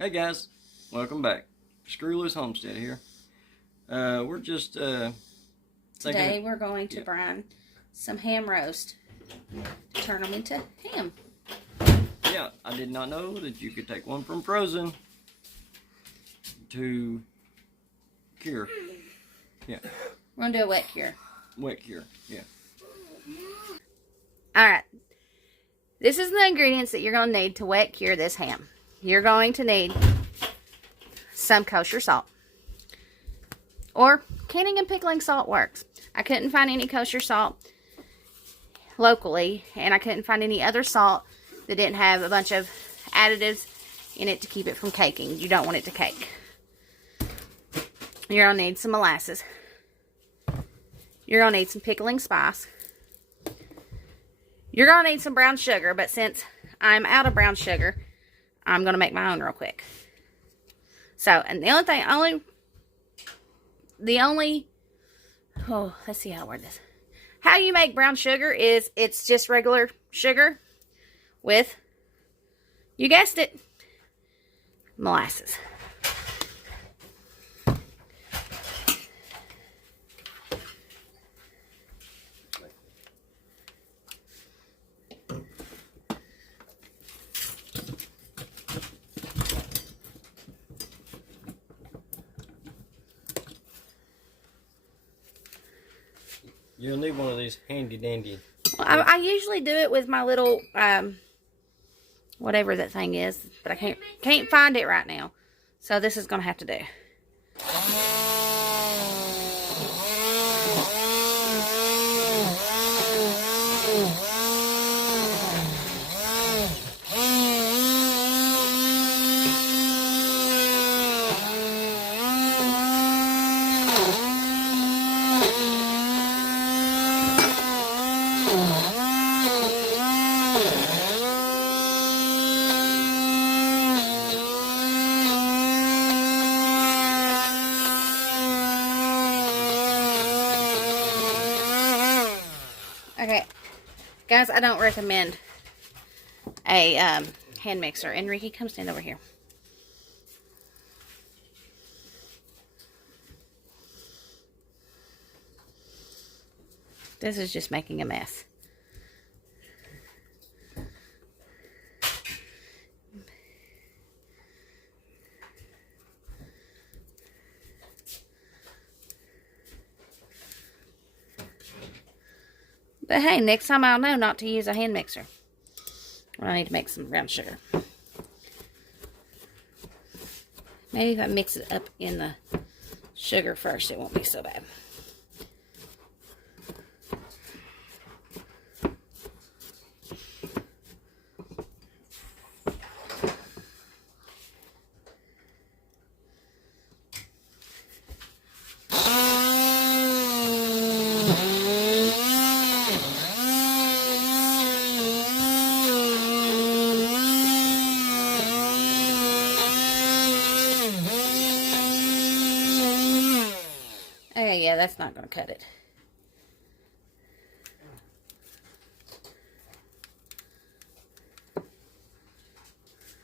Hey guys, welcome back. Screw Loose Homestead here. We're just Today we're going to brine some ham roast to turn them into ham. Yeah, I did not know that you could take one from frozen to cure. Yeah. We're going to do a wet cure. Wet cure, yeah. Alright. This is the ingredients that you're going to need to wet cure this ham. You're going to need some kosher salt. Or canning and pickling salt works. I couldn't find any kosher salt locally, and I couldn't find any other salt that didn't have a bunch of additives in it to keep it from caking. You don't want it to cake. You're going to need some molasses. You're going to need some pickling spice. You're going to need some brown sugar, but since I'm out of brown sugar, I'm going to make my own real quick. So, and the only oh, let's see how to word this. How you make brown sugar is it's just regular sugar with, you guessed it, molasses. You'll need one of these handy dandy. Well, I usually do it with my little, whatever that thing is, but I can't find it right now. So this is going to have to do. Okay, guys, I don't recommend a hand mixer. And Ricky, come stand over here. This is just making a mess. But hey, next time I'll know not to use a hand mixer. Well, I need to make some brown sugar. Maybe if I mix it up in the sugar first, it won't be so bad. Okay, yeah, that's not going to cut it.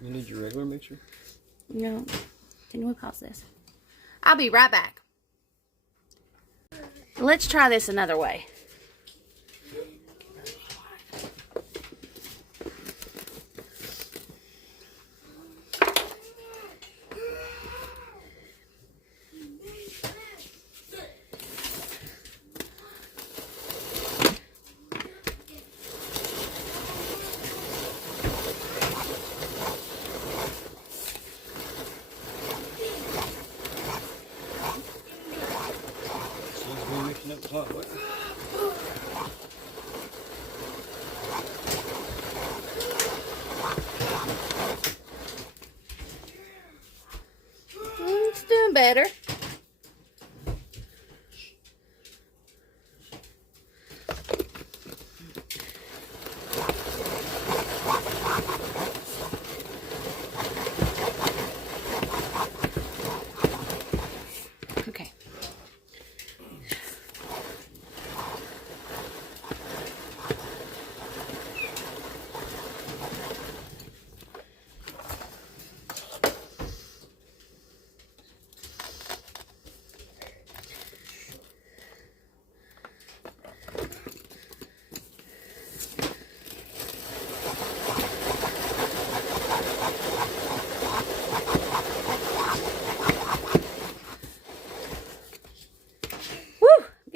You need your regular mixer? No. Can we pause this? I'll be right back. Let's try this another way. It's doing better.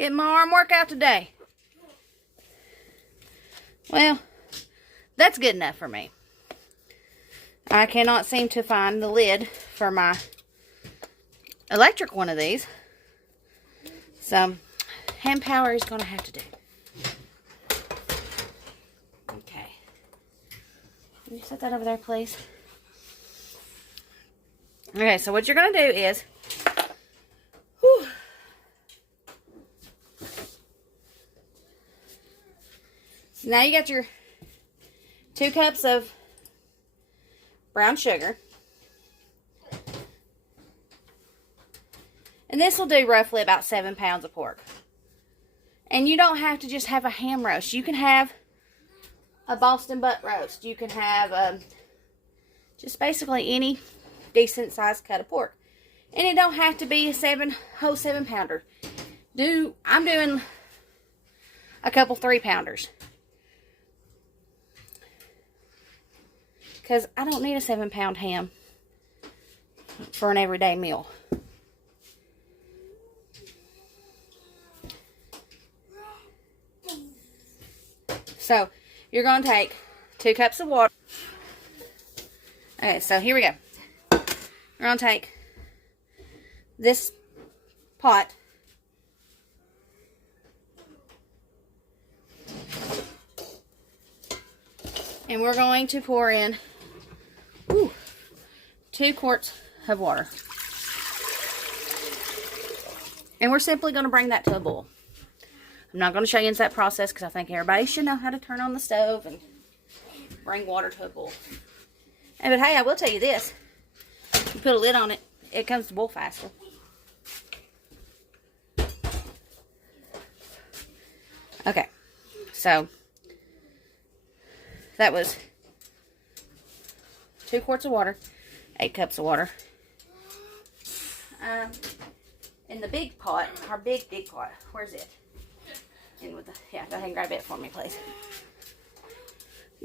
getting my arm workout today. Well, that's good enough for me. I cannot seem to find the lid for my electric one of these. So, hand power is going to have to do. Okay. Can you set that over there, please? Okay, so what you're going to do is... Whew, so now you got your 2 cups of brown sugar. And this will do roughly about 7 pounds of pork. And you don't have to just have a ham roast. You can have a Boston butt roast. You can have just basically any decent sized cut of pork. And it don't have to be a whole 7 pounder. I'm doing a couple 3 pounders. Because I don't need a 7 pound ham for an everyday meal. So, you're going to take 2 cups of water. Okay, so here we go. We're going to take this pot. And we're going to pour in 2 quarts of water. And we're simply going to bring that to a boil. I'm not going to show you into that process because I think everybody should know how to turn on the stove and bring water to a boil. But hey, I will tell you this. You put a lid on it, it comes to boil faster. Okay, so that was 2 quarts of water, 8 cups of water. In the big pot, our big pot, where's it? In with the, yeah, go ahead and grab it for me, please.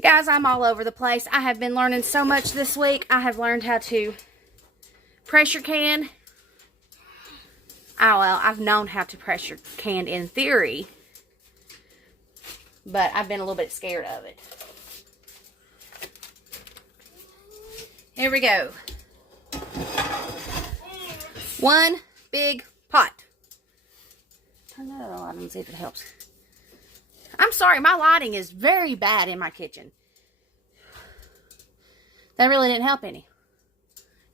Guys, I'm all over the place. I have been learning so much this week. I have learned how to pressure can. Oh, well, I've known how to pressure can in theory, but I've been a little bit scared of it. Here we go. 1 big pot. Turn that other light on and see if it helps. I'm sorry, my lighting is very bad in my kitchen. That really didn't help any.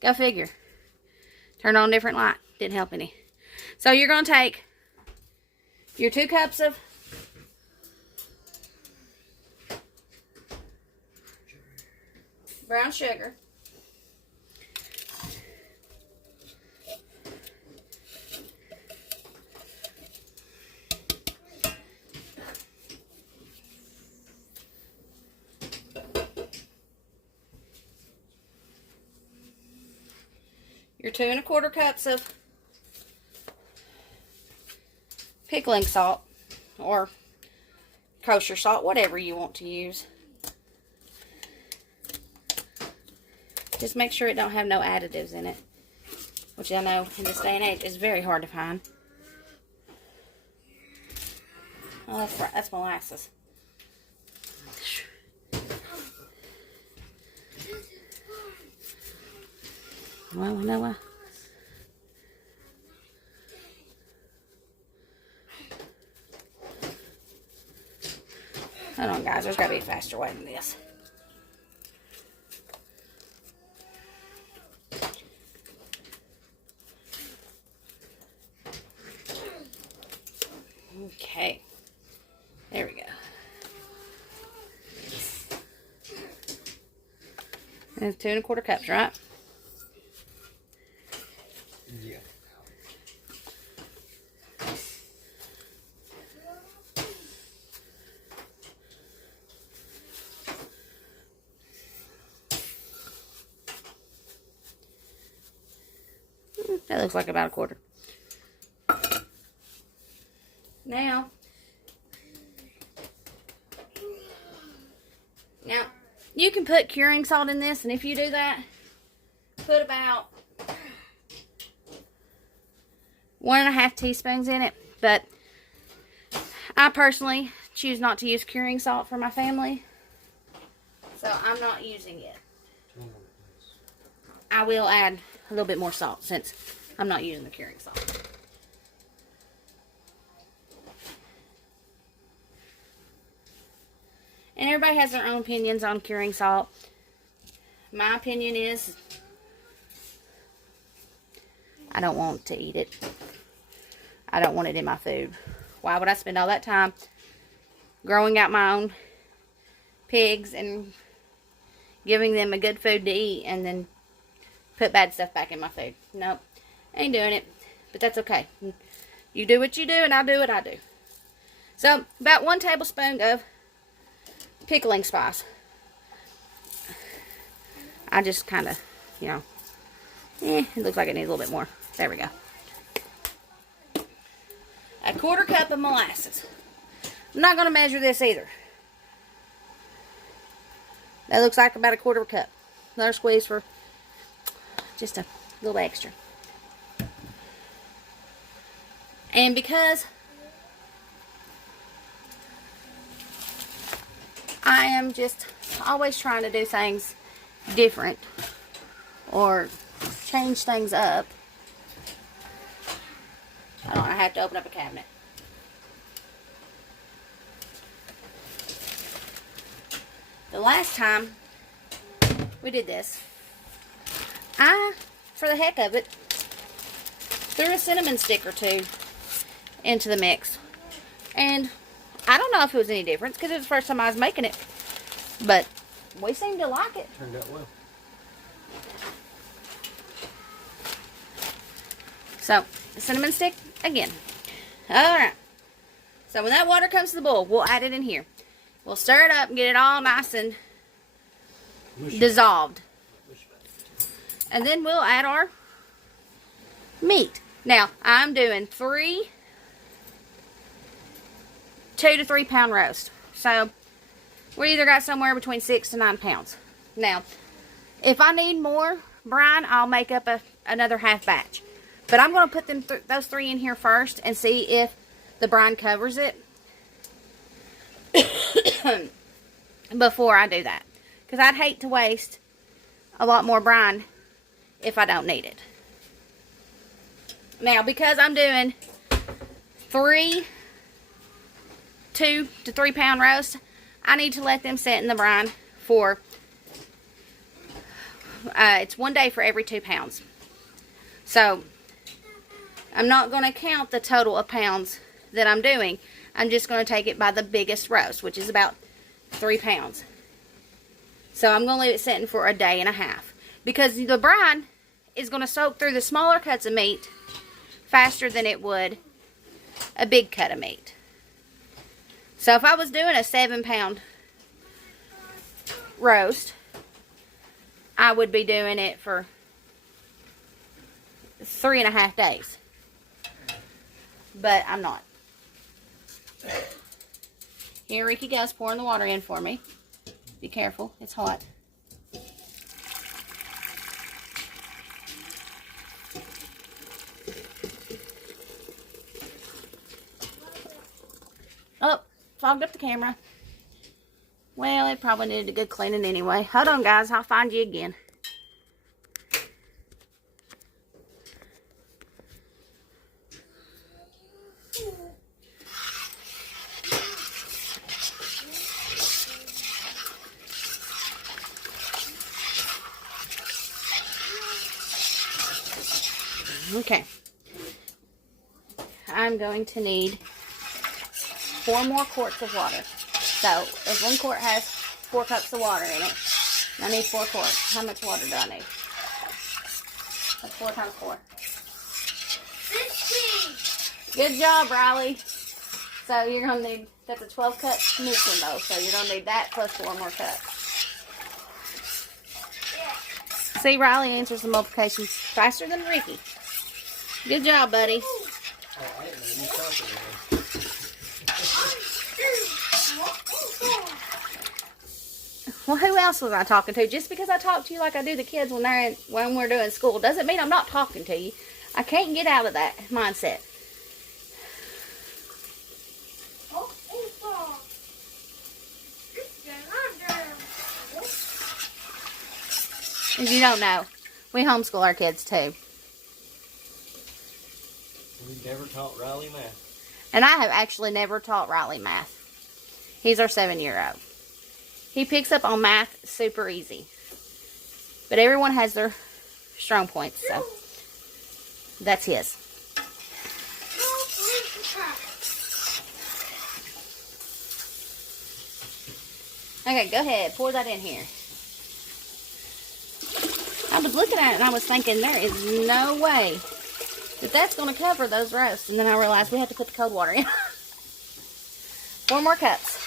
Go figure. Turn on a different light. Didn't help any. So you're going to take your 2 cups of brown sugar. Your 2 1/4 cups of pickling salt or kosher salt, whatever you want to use. Just make sure it don't have no additives in it, which I know in this day and age is very hard to find. Oh, that's right, that's molasses. Well, you know what? Hold on, guys. There's got to be a faster way than this. Okay. There we go. And 2 1/4 cups, right? Yeah. That looks like about 1/4. Now, you can put curing salt in this, and if you do that, put about 1 1/2 teaspoons in it. But I personally choose not to use curing salt for my family, so I'm not using it. I will add a little bit more salt since I'm not using the curing salt. And everybody has their own opinions on curing salt. My opinion is I don't want to eat it. I don't want it in my food. Why would I spend all that time growing out my own pigs and giving them a good food to eat and then put bad stuff back in my food? Nope. Ain't doing it. But that's okay. You do what you do and I'll do what I do. So, about 1 tablespoon of pickling spice. I just kind of, you know, it looks like it needs a little bit more. There we go. 1/4 cup of molasses. I'm not going to measure this either. That looks like about 1/4 cup. Another squeeze for just a little extra. And because I am just always trying to do things different or change things up, I have to open up a cabinet. The last time we did this, I, for the heck of it, threw a cinnamon stick or 2 into the mix. And I don't know if it was any difference because it was the first time I was making it. But we seemed to like it. Turned out well. So, the cinnamon stick again. Alright. So when that water comes to the boil, we'll add it in here. We'll stir it up and get it all nice and dissolved. And then we'll add our meat. Now, I'm doing 2 to 3 pound roast. So, we either got somewhere between 6 to 9 pounds. Now, if I need more brine, I'll make up another half batch. But I'm going to put those 3 in here first and see if the brine covers it before I do that. Because I'd hate to waste a lot more brine if I don't need it. Now, because I'm doing 2 to 3 pound roast, I need to let them sit in the brine for, it's 1 day for every 2 pounds. So, I'm not going to count the total of pounds that I'm doing. I'm just going to take it by the biggest roast, which is about 3 pounds. So, I'm going to leave it sitting for a day and a half. Because the brine is going to soak through the smaller cuts of meat faster than it would a big cut of meat. So if I was doing a 7 pound roast, I would be doing it for 3.5 days. But I'm not. Here Ricky goes pouring the water in for me. Be careful, it's hot. Oh, fogged up the camera. Well, it probably needed a good cleaning anyway. Hold on, guys. I'll find you again. Okay. I'm going to need 4 more quarts of water. So, if 1 quart has 4 cups of water in it, I need 4 quarts. How much water do I need? That's 4 times 4. 16. Good job, Riley. So, you're going to need, that's a 12 cup mixing bowl. So, you're going to need that plus 4 more cups. Yeah. See, Riley answers the multiplications faster than Ricky. Good job, buddy. Oh, I didn't know you talking to me. Well, who else was I talking to? Just because I talk to you like I do the kids when we're doing school doesn't mean I'm not talking to you. I can't get out of that mindset. Oh. If you don't know, we homeschool our kids too. We've never taught Riley math. And I have actually never taught Riley math. He's our 7-year-old. He picks up on math super easy. But everyone has their strong points, so that's his. Okay, go ahead. Pour that in here. I was looking at it and I was thinking there is no way that that's going to cover those roasts. And then I realized we have to put the cold water in. 4 more cups.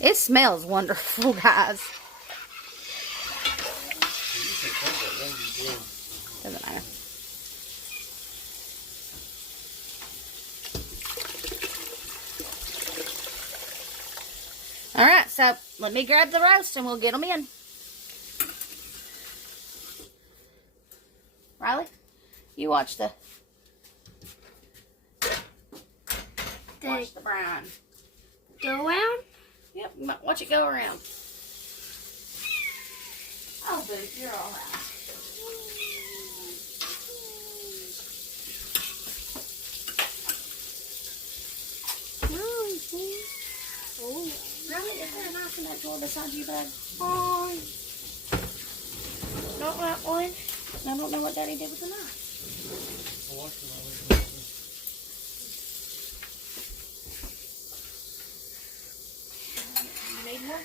It smells wonderful, guys. Doesn't matter. Alright, so let me grab the roast and we'll get them in. Riley, you watch the brine. Go around? Yep, watch it go around. Oh, Booth, you're all right. Oh, Really? Is there a knife in that drawer beside you, bud? oh. Not that one. I don't know what Daddy did with the knife. You need more?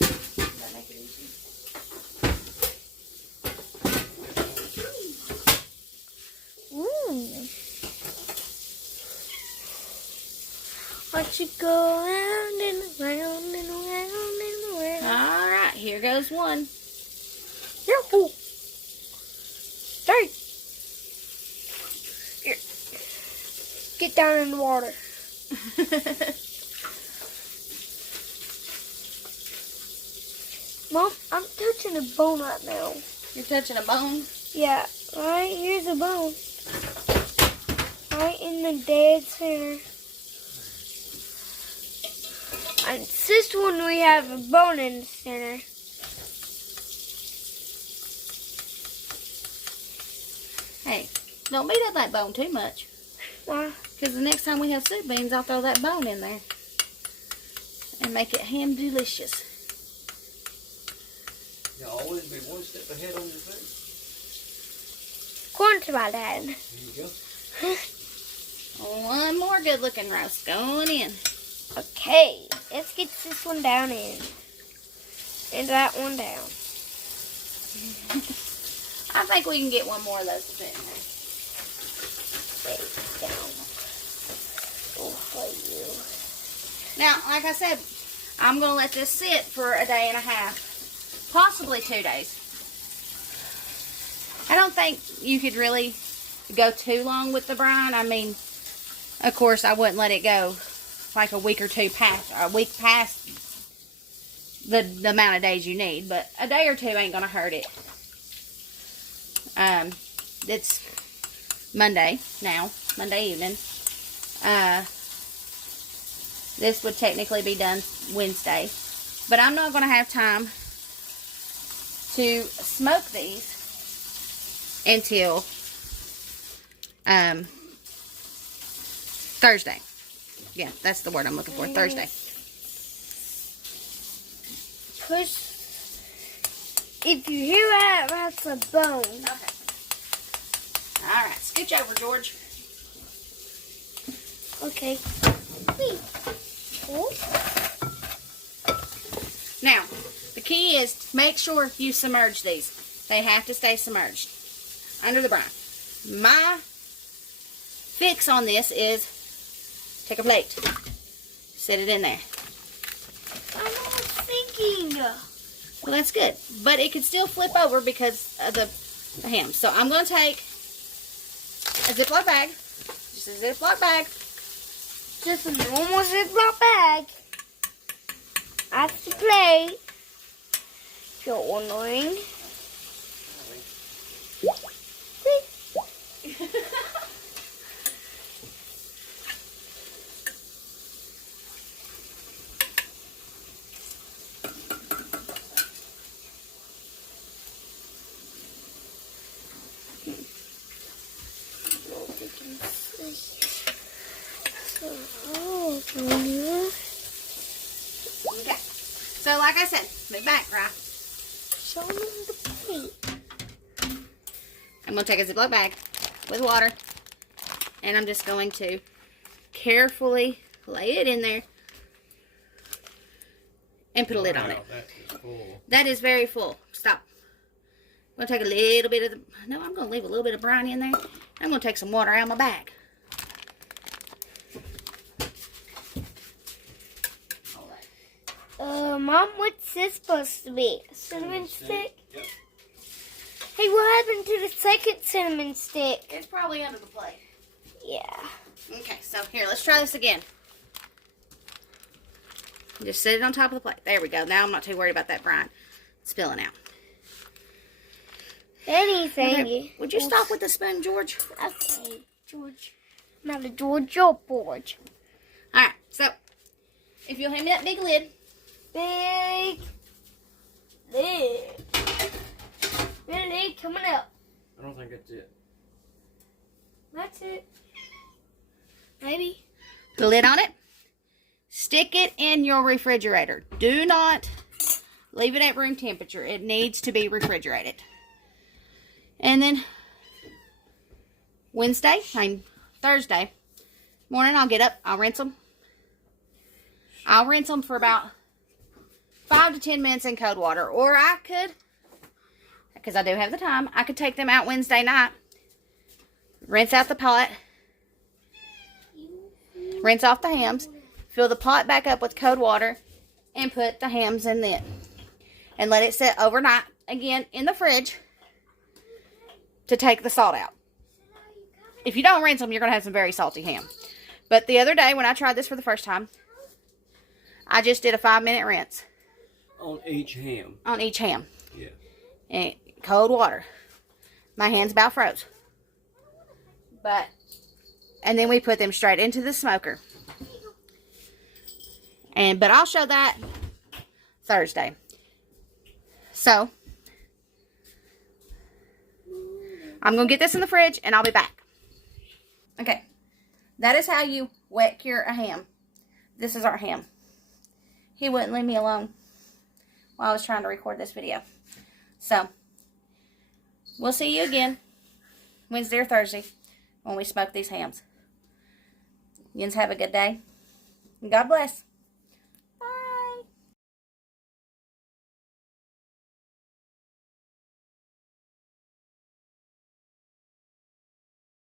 Does that make it easy? Ooh. Watch it go round and around and around and around. Alright, here goes one. Yahoo! Hey! Here. Get down in the water. Mom, I'm touching a bone right now. You're touching a bone? Yeah, right here's a bone. Right in the dead center. On this one we have a bone in the center. Hey, don't beat up that bone too much. Why? Because the next time we have soup beans, I'll throw that bone in there. And make it ham delicious. You'll always be one step ahead on your food. According to my dad. There you go. One more good looking roast going in. Okay, let's get this one down in. And that one down. I think we can get one more of those to put in there. Way down. Oh, for you. Now, like I said, I'm going to let this sit for a day and a half. Possibly 2 days. I don't think you could really go too long with the brine. I mean, of course, I wouldn't let it go like a week or two past, the amount of days you need. But a day or two ain't going to hurt it. It's Monday now, Monday evening. This would technically be done Wednesday, but I'm not going to have time to smoke these until Thursday. Yeah, that's the word I'm looking for, Thursday. Push. If you hear that, that's a bone. Okay. All right, scooch over, George. Okay. Oh. Now, the key is to make sure you submerge these. They have to stay submerged under the brine. My fix on this is take a plate, set it in there. I was thinking. Well, that's good, but it could still flip over because of the ham. So I'm going to take a Ziploc bag, just a Ziploc bag. Just a normal Ziploc bag. That's the plate. If you're wondering. like I said, move back, right? Show me the plate. I'm going to take a Ziploc bag with water. And I'm just going to carefully lay it in there. And put a lid on it. That is full. That is very full. Stop. I'm going to take a little bit of the... No, I'm going to leave a little bit of brine in there. I'm going to take some water out of my bag. Mom, what's this supposed to be? A cinnamon stick? Yep. Hey, what happened to the second cinnamon stick? It's probably under the plate. Yeah. Okay, so here, let's try this again. Just set it on top of the plate. There we go. Now I'm not too worried about that brine spilling out. Anything. Okay, would you stop with the spoon, George? Okay, George. Not a George or George. Alright, so if you'll hand me that big lid. Big lid. Big lid coming up. I don't think that's it. That's it. Maybe. Put a lid on it. Stick it in your refrigerator. Do not leave it at room temperature. It needs to be refrigerated. And then Thursday morning, I'll get up. I'll rinse them. I'll rinse them for about 5 to 10 minutes in cold water. Or I could, because I do have the time, I could take them out Wednesday night. Rinse out the pot. Rinse off the hams. Fill the pot back up with cold water. And put the hams in it. And let it sit overnight again in the fridge to take the salt out. If you don't rinse them, you're going to have some very salty ham. But the other day when I tried this for the first time, I just did a 5-minute rinse. On each ham. On each ham. Yeah. And cold water. My hands about froze. And then we put them straight into the smoker. But I'll show that Thursday. So, I'm going to get this in the fridge and I'll be back. Okay. That is how you wet cure a ham. This is our ham. He wouldn't leave me alone while I was trying to record this video. So, we'll see you again Wednesday or Thursday when we smoke these hams. You guys have a good day. And God bless.